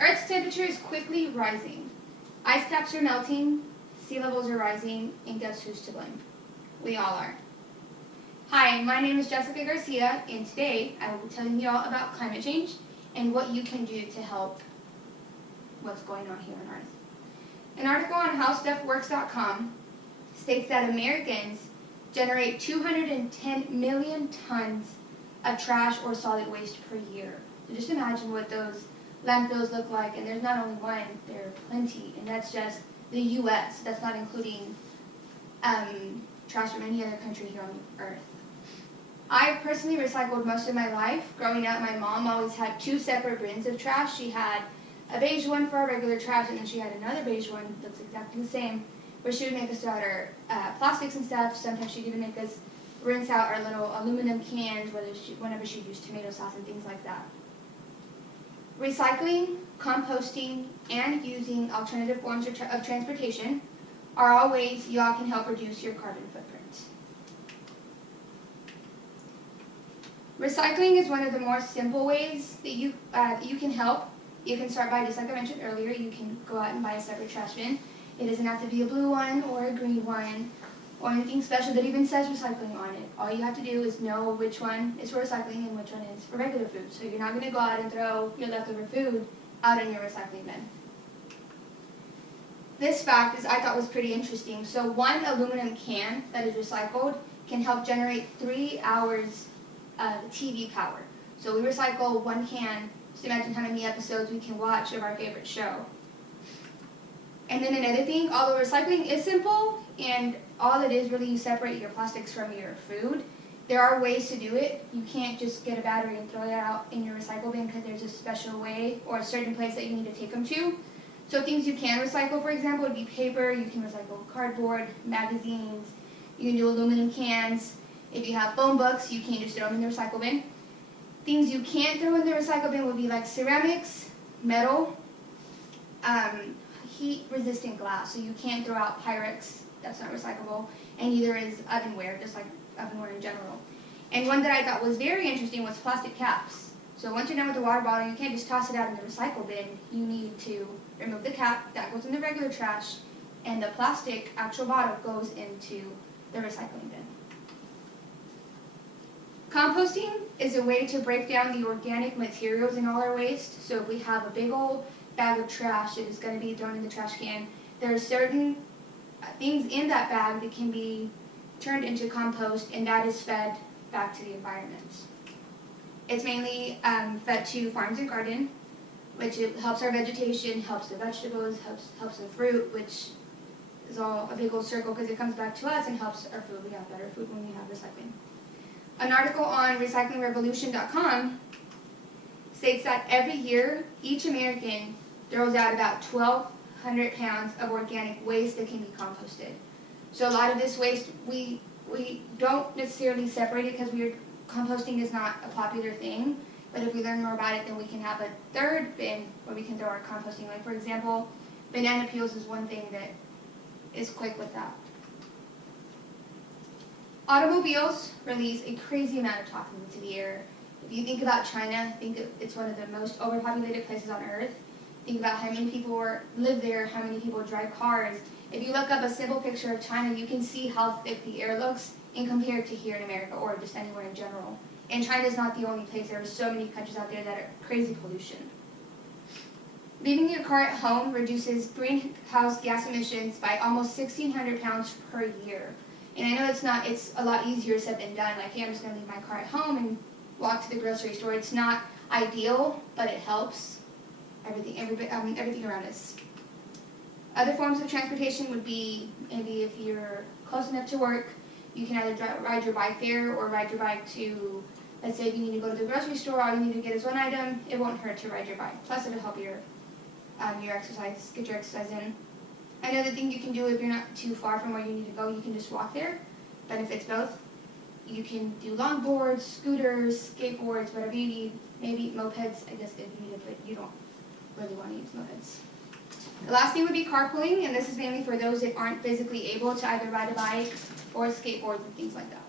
Earth's temperature is quickly rising. Ice caps are melting, sea levels are rising, and guess who's to blame? We all are. Hi, my name is Jessica Garcia, and today I will be telling you all about climate change and what you can do to help what's going on here on Earth. An article on howstuffworks.com states that Americans generate 210 million tons of trash or solid waste per year. So just imagine what those landfills look like, and there's not only one, there are plenty, and that's just the U.S. That's not including trash from any other country here on Earth. I personally recycled most of my life. Growing up, my mom always had two separate bins of trash. She had a beige one for our regular trash, and then she had another beige one that looks exactly the same, where she would make us throw out our plastics and stuff. Sometimes she'd even make us rinse out our little aluminum cans whenever she'd use tomato sauce and things like that. Recycling, composting, and using alternative forms of transportation are all ways y'all can help reduce your carbon footprint. Recycling is one of the more simple ways that you can help. You can start by, just like I mentioned earlier, you can go out and buy a separate trash bin. It doesn't have to be a blue one or a green one or anything special that even says recycling on it. All you have to do is know which one is for recycling and which one is for regular food. So you're not going to go out and throw your leftover food out in your recycling bin. This fact I thought was pretty interesting. So one aluminum can that is recycled can help generate 3 hours of TV power. So we recycle one can. Just imagine how many episodes we can watch of our favorite show. And then another thing, although recycling is simple, and all it is really you separate your plastics from your food, there are ways to do it. You can't just get a battery and throw it out in your recycle bin because there's a special way or a certain place that you need to take them to. So things you can recycle, for example, would be paper. You can recycle cardboard, magazines. You can do aluminum cans. If you have phone books, you can't just throw them in the recycle bin. Things you can't throw in the recycle bin would be like ceramics, metal, heat-resistant glass. So you can't throw out Pyrex, that's not recyclable, and neither is ovenware, just like ovenware in general. And one that I thought was very interesting was plastic caps. So once you're done with the water bottle, you can't just toss it out in the recycle bin. You need to remove the cap, that goes in the regular trash, and the plastic actual bottle goes into the recycling bin. Composting is a way to break down the organic materials in all our waste. So if we have a big old bag of trash that is going to be thrown in the trash can, there are certain things in that bag that can be turned into compost, and that is fed back to the environment. It's mainly fed to farms and garden, which it helps our vegetation, helps the vegetables, helps the fruit, which is all a big old circle because it comes back to us and helps our food. We have better food when we have recycling. An article on recyclingrevolution.com states that every year, each American throws out about 1,200 pounds of organic waste that can be composted. So a lot of this waste, we don't necessarily separate it because composting is not a popular thing. But if we learn more about it, then we can have a third bin where we can throw our composting. Like, for example, banana peels is one thing that is quick with that. Automobiles release a crazy amount of toxins into the air. If you think about China, think it's one of the most overpopulated places on Earth. Think about how many people live there, how many people drive cars. If you look up a simple picture of China, you can see how thick the air looks and compare it to here in America or just anywhere in general. And China is not the only place. There are so many countries out there that are crazy pollution. Leaving your car at home reduces greenhouse gas emissions by almost 1,600 pounds per year. And I know it's a lot easier said than done. Like, hey, I'm just going to leave my car at home and walk to the grocery store. It's not ideal, but it helps everything around us. Other forms of transportation would be maybe if you're close enough to work, you can either ride your bike there or ride your bike to, let's say if you need to go to the grocery store, all you need to get is one item, it won't hurt to ride your bike. Plus it'll help your exercise, get your exercise in. Another thing you can do if you're not too far from where you need to go, you can just walk there. Benefits both. You can do longboards, scooters, skateboards, whatever you need. Maybe mopeds, I guess if you need it, but you don't really want to use mopeds. The last thing would be carpooling, and this is mainly for those that aren't physically able to either ride a bike or skateboards and things like that.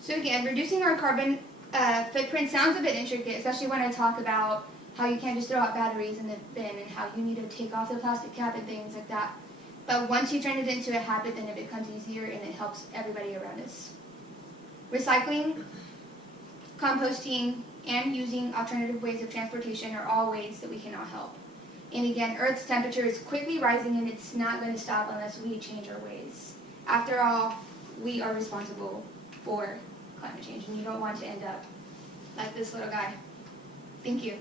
So again, reducing our carbon footprint sounds a bit intricate, especially when I talk about how you can't just throw out batteries in the bin, and how you need to take off the plastic cap and things like that. But once you turn it into a habit, then it becomes easier and it helps everybody around us. Recycling, composting, and using alternative ways of transportation are all ways that we can all help. And again, Earth's temperature is quickly rising, and it's not going to stop unless we change our ways. After all, we are responsible for climate change, and you don't want to end up like this little guy. Thank you.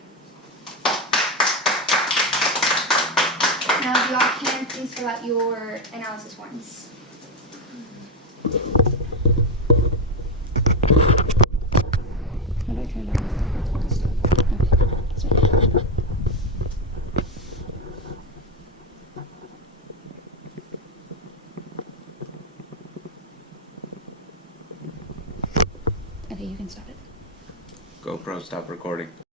Now, if y'all can, please fill out your analysis forms. How do I turn it on? Okay, you can stop it. GoPro, stop recording.